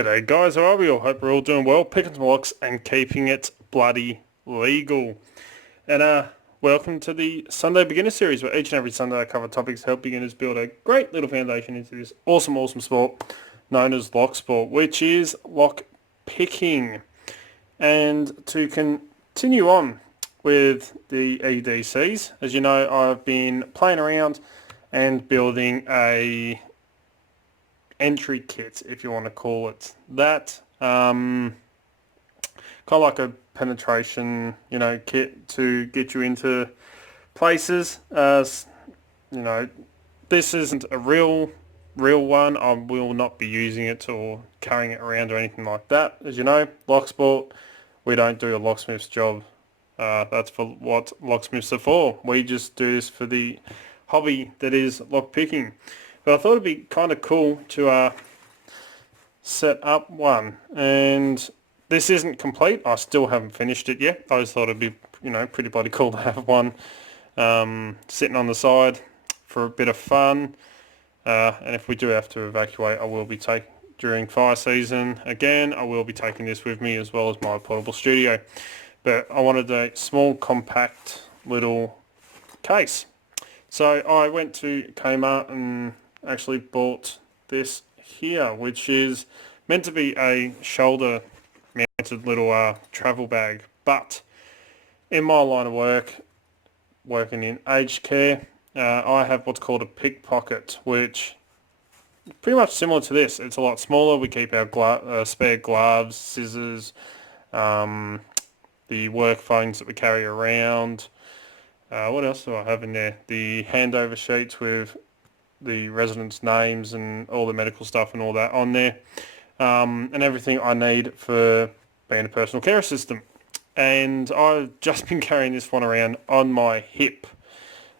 G'day guys, how are we all? Hope we're all doing well, picking some locks and keeping it bloody legal. And welcome to the Sunday Beginner Series, where each and every Sunday I cover topics to help beginners build a great little foundation into this awesome sport known as Locksport, which is lock picking. And to continue on with the EDCs, as you know, I've been playing around and building a entry kit, if you want to call it that. Kind of like a penetration, kit to get you into places. This isn't a real one. I will not be using it or carrying it around or anything like that. As you know, Locksport, we don't do a locksmith's job. That's for what locksmiths are for. We just do this for the hobby that is lock picking. But I thought it'd be kind of cool to set up one, and this isn't complete. I still haven't finished it yet. I just thought it'd be, pretty bloody cool to have one sitting on the side for a bit of fun. And if we do have to evacuate, I will be during fire season again. I will be taking this with me as well as my portable studio. But I wanted a small, compact little case. So I went to Kmart and actually bought this here, which is meant to be a shoulder mounted little travel bag, but in my line of work, working in aged care, I have what's called a pickpocket, which is pretty much similar to this. It's a lot smaller. We keep our spare gloves, scissors, the work phones that we carry around. What else do I have in there? The handover sheets with the residents' names and all the medical stuff and all that on there, and everything I need for being a personal care assistant. And I've just been carrying this one around on my hip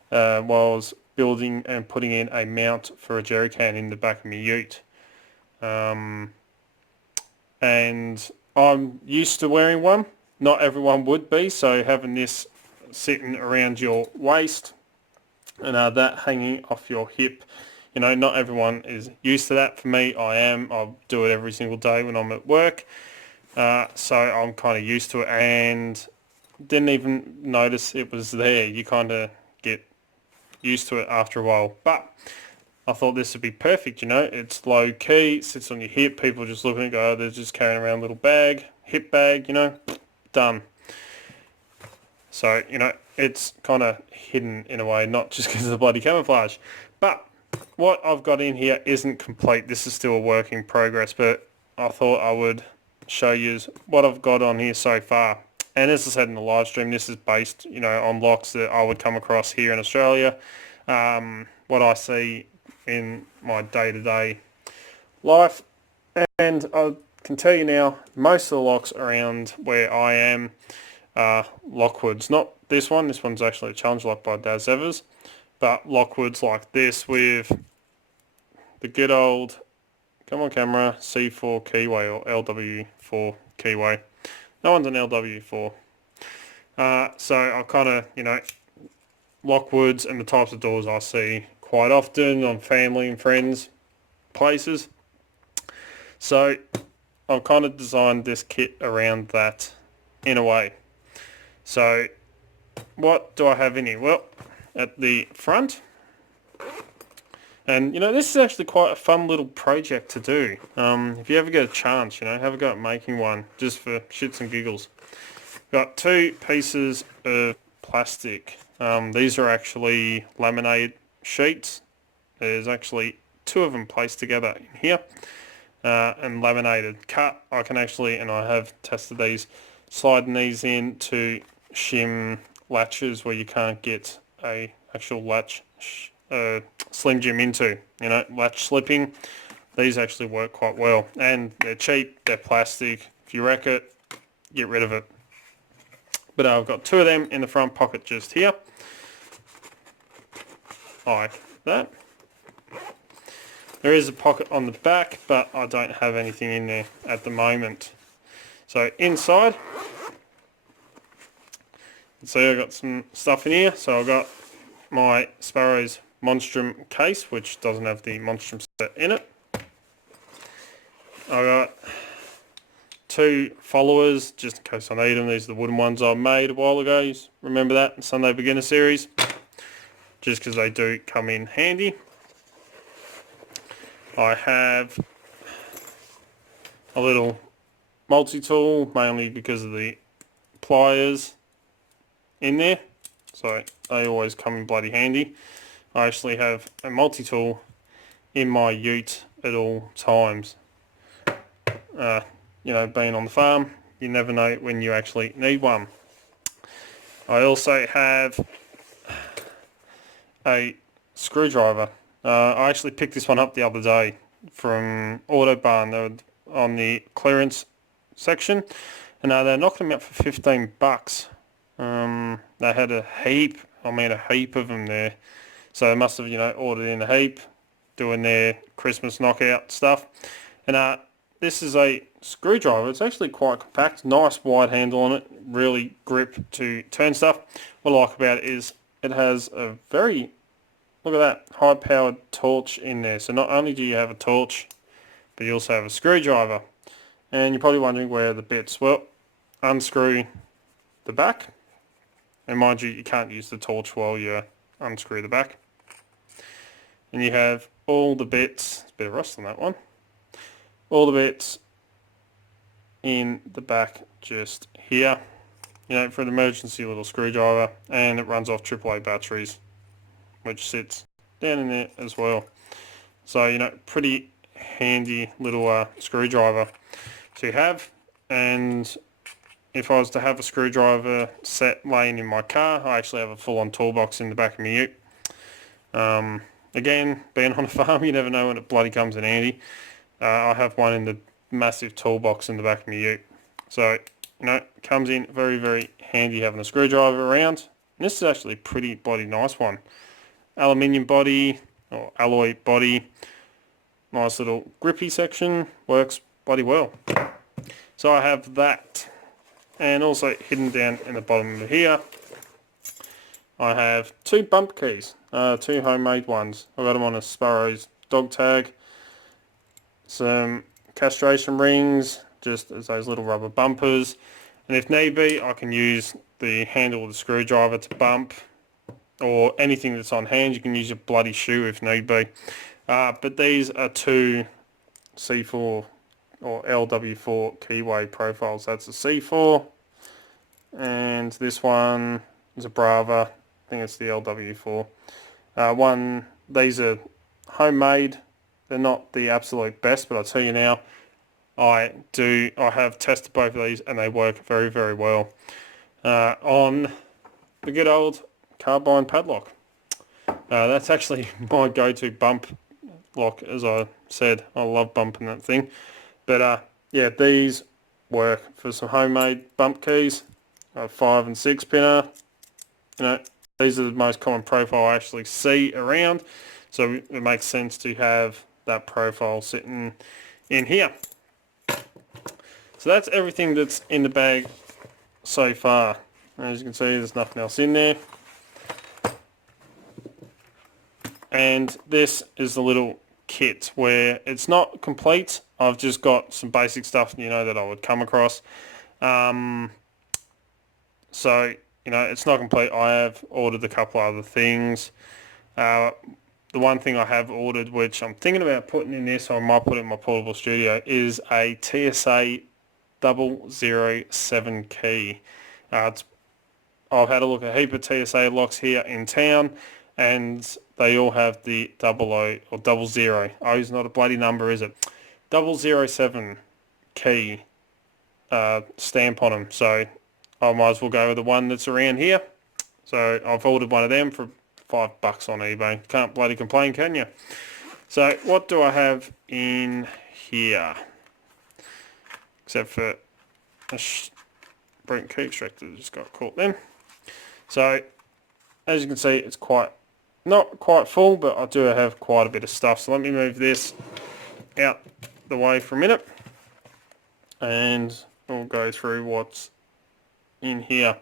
while I was building and putting in a mount for a jerry can in the back of my ute. And I'm used to wearing one. Not everyone would be, so having this sitting around your waist and that hanging off your hip, not everyone is used to that. For me, I am. I'll do it every single day when I'm at work, so I'm kind of used to it and didn't even notice it was there. You kind of get used to it after a while, but I thought this would be perfect. It's low key, sits on your hip, people just looking and go, oh, they're just carrying around a little bag, hip bag, done. So, it's kind of hidden in a way, not just because of the bloody camouflage. But what I've got in here isn't complete. This is still a work in progress, but I thought I would show you what I've got on here so far. And as I said in the live stream, this is based, on locks that I would come across here in Australia. What I see in my day-to-day life. And I can tell you now, most of the locks around where I am Lockwoods, not this one. This one's actually a challenge lock by Daz Evers, but Lockwoods like this with the good old, come on camera, C4 keyway or LW4 keyway. No one's an LW4. So I kind of, Lockwoods and the types of doors I see quite often on family and friends places. So I've kind of designed this kit around that in a way. So what do I have in here? Well, at the front, and this is actually quite a fun little project to do. If you ever get a chance, have a go at making one just for shits and giggles. Got two pieces of plastic. These are actually laminated sheets. There's actually two of them placed together in here and laminated cut. I can actually, and I have tested these, sliding these in to shim latches where you can't get a actual latch slim jim into, latch slipping. These actually work quite well, and they're cheap, they're plastic. If you wreck it, get rid of it. But I've got two of them in the front pocket just here, like that. There is a pocket on the back, but I don't have anything in there at the moment. So inside, see, I've got some stuff in here. So I've got my Sparrow's Monstrum case, which doesn't have the Monstrum set in it. I got 2 followers, just in case I need them. These are the wooden ones I made a while ago. Remember that in Sunday Beginner Series? Just because they do come in handy. I have a little multi-tool, mainly because of the pliers in there. So they always come in bloody handy. I actually have a multi-tool in my ute at all times. You know, being on the farm, you never know when you actually need one. I also have a screwdriver. I actually picked this one up the other day from Autobarn. They were on the clearance section, and they're knocking them out for $15. They had a heap of them there. So they must have, you know, ordered in a heap, doing their Christmas knockout stuff. And this is a screwdriver. It's actually quite compact, nice wide handle on it, really grip to turn stuff. What I like about it is it has a very, look at that, high powered torch in there. So not only do you have a torch, but you also have a screwdriver. And you're probably wondering where are the bits. Well, unscrew the back. And mind you, you can't use the torch while you unscrew the back. And you have all the bits, there's a bit of rust on that one, all the bits in the back just here, you know, for an emergency little screwdriver, and it runs off AAA batteries, which sits down in there as well. So, you know, pretty handy little screwdriver to have. And if I was to have a screwdriver set laying in my car, I actually have a full-on toolbox in the back of my ute. Again, being on a farm, you never know when it bloody comes in handy. I have one in the massive toolbox in the back of my ute. So, you know, it comes in very, very handy having a screwdriver around. And this is actually a pretty bloody nice one. Aluminium body, or alloy body. Nice little grippy section. Works bloody well. So I have that. And also hidden down in the bottom of here, I have 2 bump keys, 2 homemade ones. I got them on a Sparrow's dog tag. Some castration rings, just as those little rubber bumpers. And if need be, I can use the handle of the screwdriver to bump, or anything that's on hand. You can use your bloody shoe if need be. But these are 2 C4 or LW4 keyway profiles. That's a C4, and this one is a Brava. I think it's the LW4. These are homemade. They're not the absolute best, but I'll tell you now, I have tested both of these and they work very, very well on the good old carbine padlock. That's actually my go-to bump lock, as I said. I love bumping that thing. But yeah, these work for some homemade bump keys. 5 and 6 pinner. You know, these are the most common profile I actually see around, so it makes sense to have that profile sitting in here. So that's everything that's in the bag so far. As you can see, there's nothing else in there. And this is the little kit where it's not complete. I've just got some basic stuff, you know, that I would come across. So, you know, it's not complete. I have ordered a couple other things. The one thing I have ordered, which I'm thinking about putting in this, or I might put it in my portable studio, is a TSA 007 key. I've had a look at a heap of TSA locks here in town, and they all have the 00 or 00. Oh, it's not a bloody number, is it? 007 key stamp on them. So I might as well go with the one that's around here. So I've ordered one of them for $5 on eBay. Can't bloody complain, can you? So what do I have in here? Except for a broken key extractor that just got caught then. So as you can see, it's not quite full, but I do have quite a bit of stuff. So let me move this out the way for a minute, and we'll go through what's in here.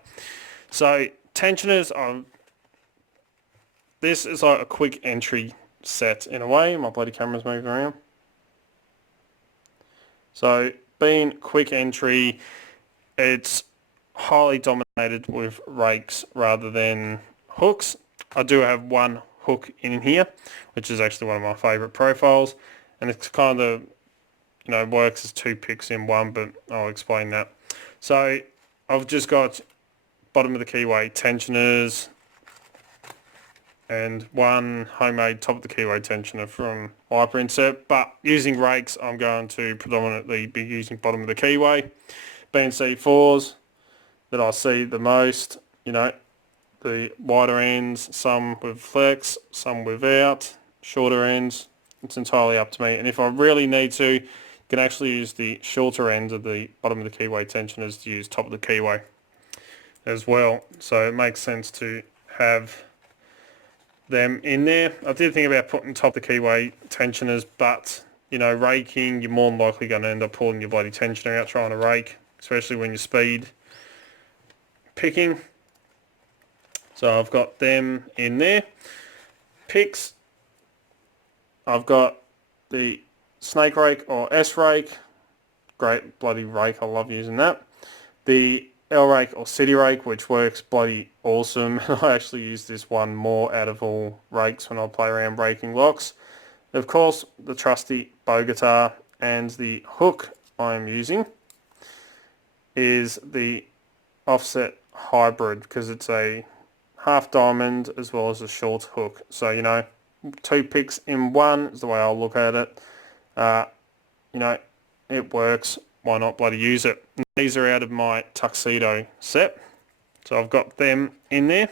So tensioners, this is like a quick entry set in a way. My bloody camera's moving around. So being quick entry, it's highly dominated with rakes rather than hooks. I do have one hook in here, which is actually one of my favourite profiles, and it's kind of, you know, works as 2 picks in one, but I'll explain that. So I've just got bottom of the keyway tensioners and one homemade top of the keyway tensioner from Hyper Insert, but using rakes I'm going to predominantly be using bottom of the keyway. BNC4s that I see the most, you know, the wider ends, some with flex, some without, shorter ends, it's entirely up to me. And if I really need to, you can actually use the shorter ends of the bottom of the keyway tensioners to use top of the keyway as well. So it makes sense to have them in there. I did think about putting top of the keyway tensioners, but you know, raking, you're more than likely going to end up pulling your bloody tensioner out trying to rake, especially when you're speed picking. So I've got them in there. Picks, I've got the snake rake or S rake, great bloody rake, I love using that. The L rake or city rake, which works bloody awesome. I actually use this one more out of all rakes when I play around breaking locks. Of course, the trusty bow guitar, and the hook I'm using is the offset hybrid because it's a half diamond as well as a short hook. So, you know, 2 picks in one is the way I'll look at it. You know, it works. Why not bloody use it? These are out of my tuxedo set, so I've got them in there.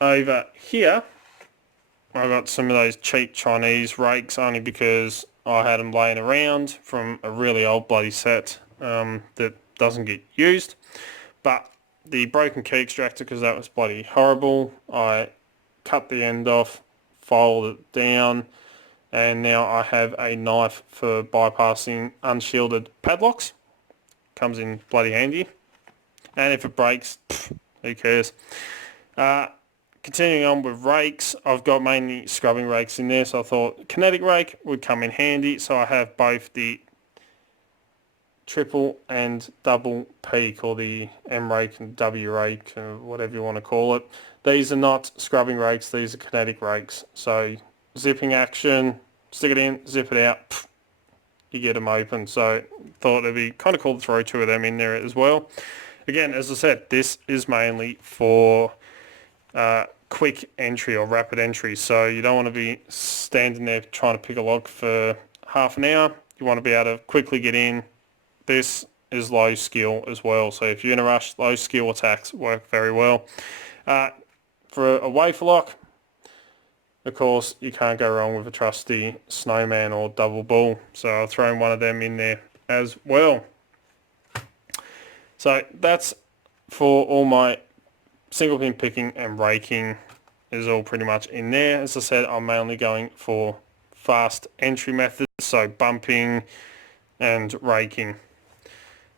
Over here I got some of those cheap Chinese rakes only because I had them laying around from a really old bloody set that doesn't get used. But the broken key extractor, because that was bloody horrible, I cut the end off, folded it down, and now I have a knife for bypassing unshielded padlocks. Comes in bloody handy. And if it breaks, who cares? Continuing on with rakes, I've got mainly scrubbing rakes in there, so I thought kinetic rake would come in handy. So I have both the triple and double peak, or the M rake and W rake, or whatever you want to call it. These are not scrubbing rakes, these are kinetic rakes. So zipping action, stick it in, zip it out, you get them open. So thought it'd be kind of cool to throw 2 of them in there as well. Again, as I said, this is mainly for quick entry or rapid entry, so you don't want to be standing there trying to pick a lock for half an hour. You want to be able to quickly get in. This is low skill as well, so if you're in a rush, low skill attacks work very well. For a wafer lock, of course, you can't go wrong with a trusty snowman or double bull, so I've thrown one of them in there as well. So that's for all my single pin picking and raking is all pretty much in there. As I said, I'm mainly going for fast entry methods, so bumping and raking.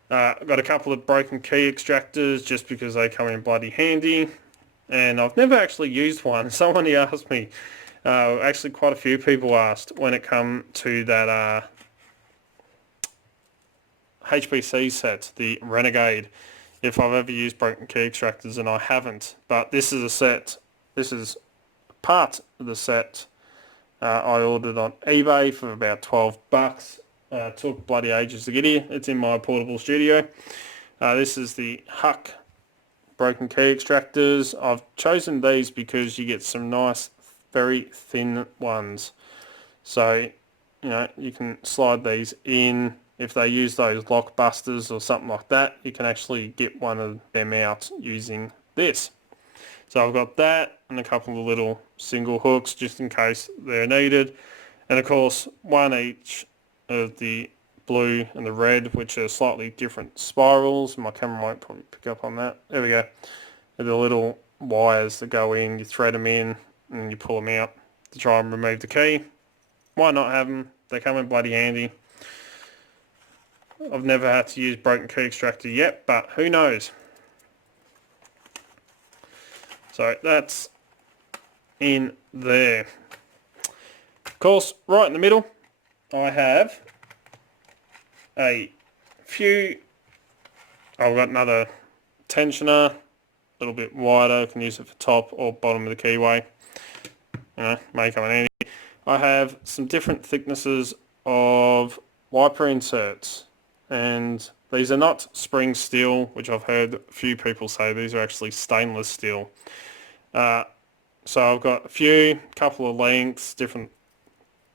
I've got a couple of broken key extractors just because they come in bloody handy, and I've never actually used one. Somebody asked me, actually quite a few people asked when it come to that HPC set, the Renegade, if I've ever used broken key extractors, and I haven't. But this is a set, this is part of the set I ordered on eBay for about $12. Took bloody ages to get here. It's in my portable studio. This is the Huck broken key extractors. I've chosen these because you get some nice, very thin ones. So, you know, you can slide these in. If they use those lock busters or something like that, you can actually get one of them out using this. So I've got that and a couple of little single hooks just in case they're needed. And of course, one each of the blue and the red, which are slightly different spirals. My camera won't probably pick up on that. There we go. They're the little wires that go in, you thread them in and you pull them out to try and remove the key. Why not have them? They come in bloody handy. I've never had to use broken key extractor yet, but who knows. So that's in there. Of course, right in the middle, I have a few. I've got another tensioner, a little bit wider. I can use it for top or bottom of the keyway. May come in handy. I have some different thicknesses of wiper inserts, and these are not spring steel, which I've heard a few people say these are actually stainless steel. So I've got a couple of lengths,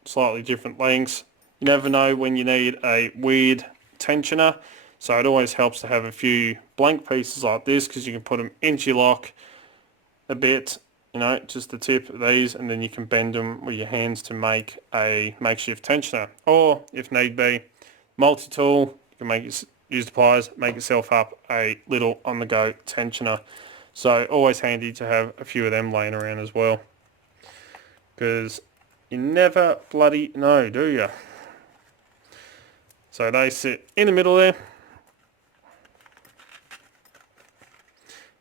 slightly different lengths. You never know when you need a weird tensioner, so it always helps to have a few blank pieces like this, because you can put them into your lock a bit, just the tip of these, and then you can bend them with your hands to make a makeshift tensioner. Or if need be, Multitool, you can use the pliers, make yourself up a little on-the-go tensioner. So always handy to have a few of them laying around as well, because you never bloody know, do you? So they sit in the middle there.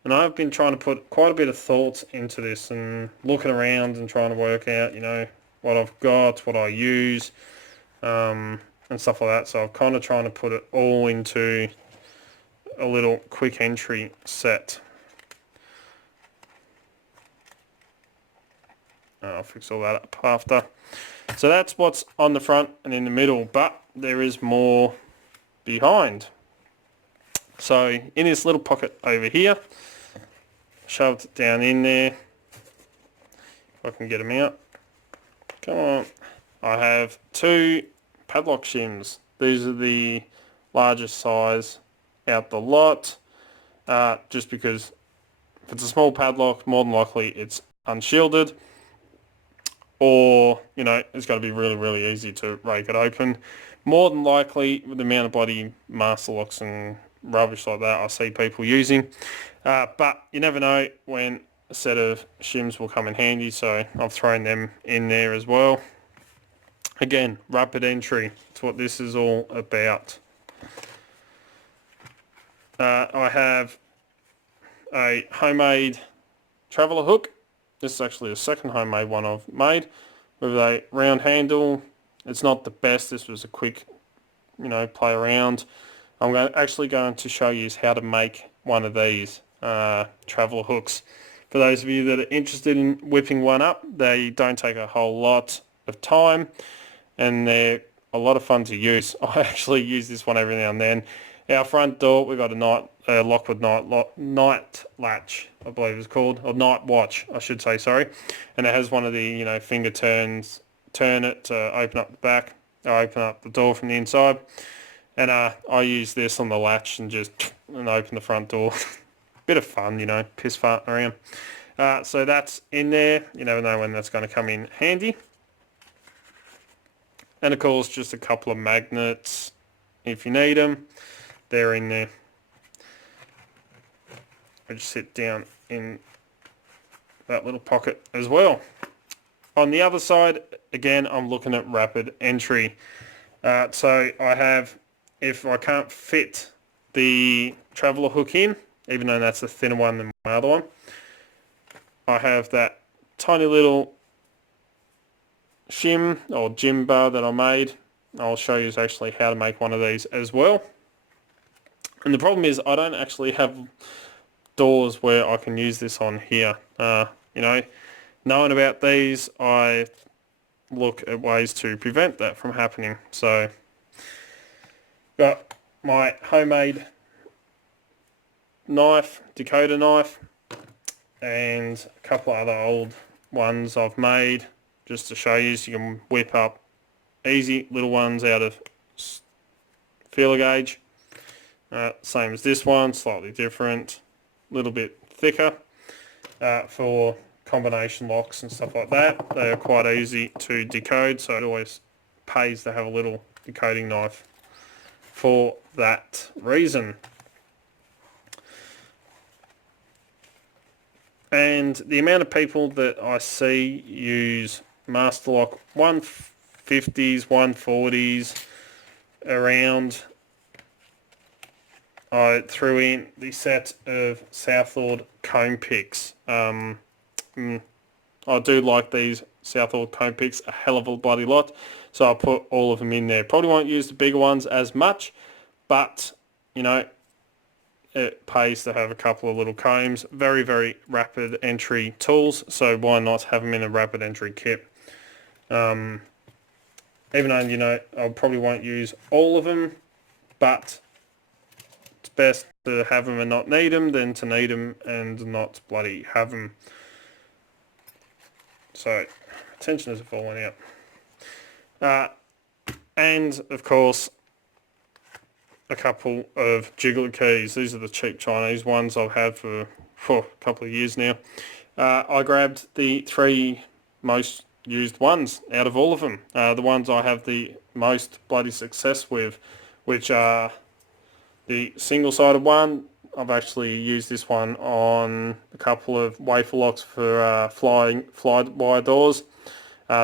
And I've been trying to put quite a bit of thought into this and looking around and trying to work out, what I've got, what I use, and stuff like that. So I'm kind of trying to put it all into a little quick entry set. I'll fix all that up after. So that's what's on the front and in the middle, but there is more behind. So in this little pocket over here, shoved it down in there, if I can get them out. Come on. I have 2 padlock shims. These are the largest size out the lot, just because if it's a small padlock, more than likely it's unshielded, or it's got to be really, really easy to rake it open. More than likely, with the amount of bloody master locks and rubbish like that I see people using, but you never know when a set of shims will come in handy, so I've thrown them in there as well. Again, rapid entry, it's what this is all about. I have a homemade traveller hook. This is actually the second homemade one I've made, with a round handle. It's not the best, this was a quick play around. I'm actually going to show you how to make one of these traveller hooks. For those of you that are interested in whipping one up, they don't take a whole lot of time, and they're a lot of fun to use. I actually use this one every now and then. Our front door, we've got a Lockwood night latch, I believe it's called, or night watch, I should say, sorry. And it has one of the finger turns, turn it to open up the back, or open up the door from the inside. And I use this on the latch and open the front door. Bit of fun, piss farting around. So that's in there. You never know when that's going to come in handy. And of course, just a couple of magnets if you need them. They're in there. Which sit down in that little pocket as well. On the other side, again, I'm looking at rapid entry. So I have, if I can't fit the traveller hook in, even though that's a thinner one than my other one, I have that tiny little shim or gym bar that I made. I'll show you actually how to make one of these as well. And the problem is I don't actually have doors where I can use this on here. Knowing about these, I look at ways to prevent that from happening. So, got my homemade knife, decoder knife, and a couple of other old ones I've made just to show you, so you can whip up easy little ones out of feeler gauge. Same as this one, slightly different, a little bit thicker for combination locks and stuff like that. They are quite easy to decode, so it always pays to have a little decoding knife for that reason. And the amount of people that I see use master lock 150s, 140s around, I threw in the set of Southord comb picks. I do like these Southord comb picks a hell of a bloody lot. so I'll put all of them in there. Probably won't use the bigger ones as much, but you know, it pays to have a couple of little combs. Very, very rapid entry tools, so why not have them in a rapid entry kit? Even though, you know, I probably won't use all of them, but it's best to have them and not need them than to need them and not bloody have them. So, attention is falling out. And, of course, a couple of jiggler keys. These are the cheap Chinese ones I've had for a couple of years now. I grabbed the 3 most used ones out of all of them. The ones I have the most bloody success with, which are the single-sided one. I've actually used this one on a couple of wafer locks for fly wire doors.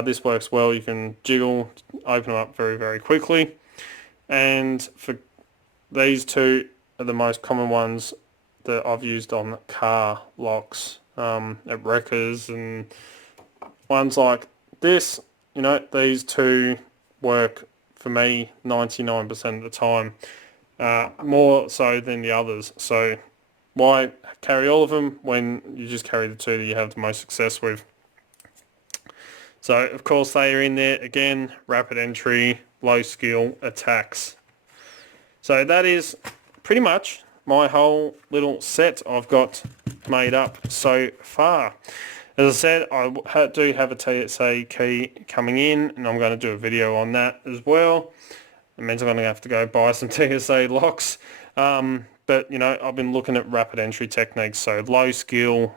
This works well. You can jiggle, open them up very, very quickly. And for these 2 are the most common ones that I've used on car locks at wreckers and ones like this. You know, these 2 work for me 99% of the time, more so than the others. So why carry all of them when you just carry the 2 that you have the most success with? So of course they are in there again, rapid entry, low skill attacks. So that is pretty much my whole little set I've got made up so far. As I said, I do have a TSA key coming in, and I'm going to do a video on that as well. It means I'm going to have to go buy some TSA locks. But, you know, I've been looking at rapid entry techniques, so low skill,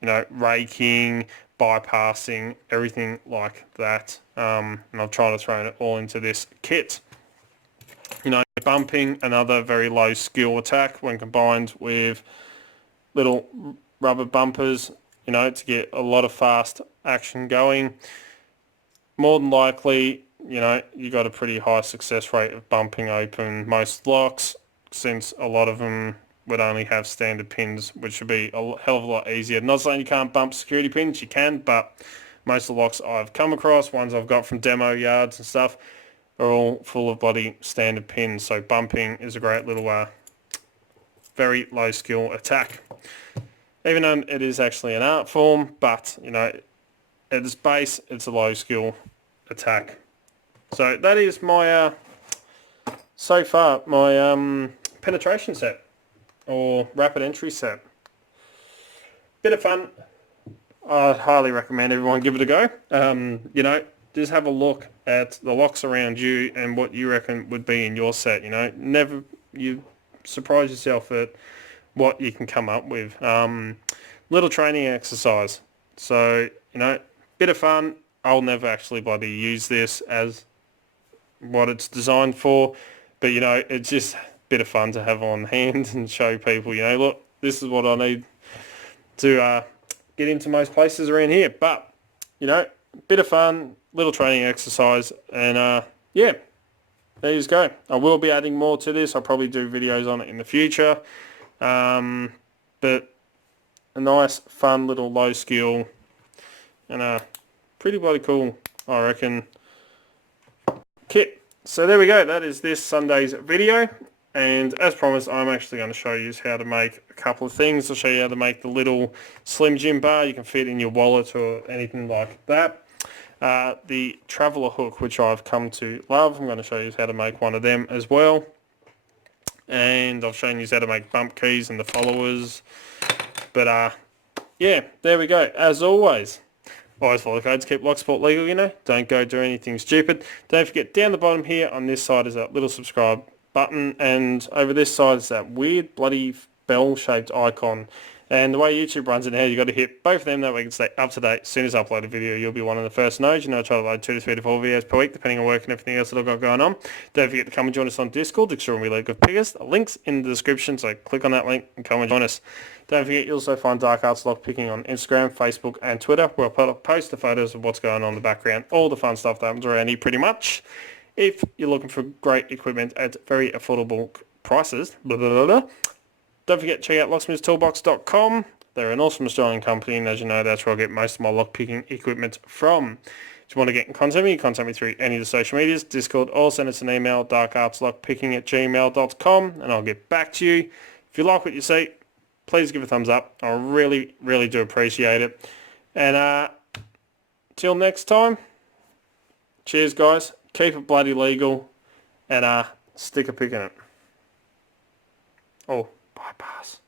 you know, raking, bypassing, everything like that. And I've tried to throw it all into this kit. You know, bumping, another very low skill attack when combined with little rubber bumpers, you know, to get a lot of fast action going. More than likely, you know, you got a pretty high success rate of bumping open most locks, since a lot of them would only have standard pins, which would be a hell of a lot easier. Not saying you can't bump security pins, you can, but most of the locks I've come across, ones I've got from demo yards and stuff, are all full of bloody standard pins. So bumping is a great little very low skill attack. Even though it is actually an art form, but you know, at its base it's a low skill attack. So that is my so far my penetration set or rapid entry set. Bit of fun. I'd highly recommend everyone give it a go. You know, just have a look at the locks around you and what you reckon would be in your set. You know, never you surprise yourself at what you can come up with. Little training exercise. So, you know, bit of fun. I'll never actually bloody use this as what it's designed for, but you know, it's just a bit of fun to have on hand and show people, you know, look, this is what I need to get into most places around here. But, you know, bit of fun, little training exercise, and yeah, there you go. I will be adding more to this. I'll probably do videos on it in the future, but a nice, fun little low skill and pretty bloody cool, I reckon, kit. So there we go. That is this Sunday's video. And as promised, I'm actually going to show you how to make a couple of things. I'll show you how to make the little Slim Jim bar. You can fit in your wallet or anything like that. The traveller hook, which I've come to love. I'm going to show you how to make one of them as well. And I've shown you how to make bump keys and the followers. But yeah, there we go. As always, always follow the codes, keep Locksport legal, you know. Don't go do anything stupid. Don't forget, down the bottom here on this side is that little subscribe button, and over this side is that weird bloody bell-shaped icon. And the way YouTube runs it now, you've got to hit both of them, that way you can stay up to date. As soon as I upload a video, you'll be one of the first to know. You know, I try to upload 2 to 3 to 4 videos per week, depending on work and everything else that I've got going on. Don't forget to come and join us on Discord, Discord we League of Pickers. The link's in the description, so click on that link and come and join us. Don't forget, you'll also find Dark Arts Lockpicking on Instagram, Facebook and Twitter, where I'll post the photos of what's going on in the background, all the fun stuff that happens around here pretty much. If you're looking for great equipment at very affordable prices, blah, blah, blah, blah. Don't forget to check out locksmithstoolbox.com. They're an awesome Australian company, and as you know, that's where I get most of my lockpicking equipment from. If you want to get in contact with me, contact me through any of the social medias, Discord, or send us an email, darkartslockpicking@gmail.com, and I'll get back to you. If you like what you see, please give a thumbs up. I really, really do appreciate it. And till next time, cheers guys. Keep it bloody legal, and stick a pick in it. Oh, bypass.